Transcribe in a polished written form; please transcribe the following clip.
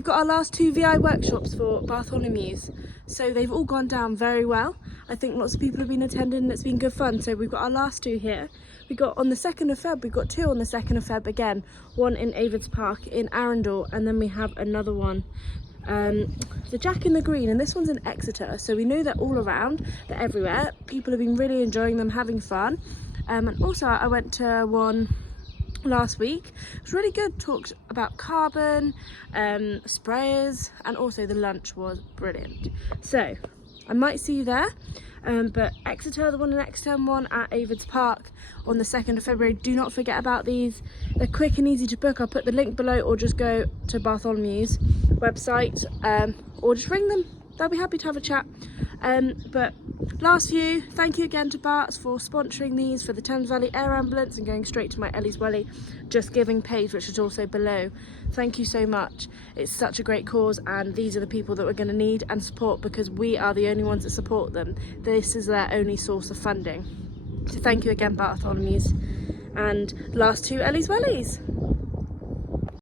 We've got our last 2 VI workshops for Bartholomew's, so they've all gone down very well. I think lots of people have been attending and it's been good fun. So we've got our last 2 here. We got on the 2nd of Feb, we've got 2 on the 2nd of Feb again, one in Avids Park in Arundel, and then we have another one, the Jack in the Green, and this one's in Exeter. So we know they're all around, they're everywhere. People have been really enjoying them, having fun. And also I went to one last week. It was really good, talked about carbon, sprayers, and also the lunch was brilliant. So I might see you there, but Exeter, the one in Exeter, and one at Avids Park on the 2nd of February. Do not forget about these. They're quick and easy to book. I'll put the link below, or just go to Bartholomew's website, or just ring them. They'll be happy to have a chat. But last few, thank you again to Barts for sponsoring these for the Thames Valley Air Ambulance and going straight to my Ellie's Welly Just Giving page, which is also below. Thank you so much. It's such a great cause, and these are the people that we're going to need and support, because we are the only ones that support them. This is their only source of funding. So thank you again, Bartholomew's. And last 2 Ellie's Wellies.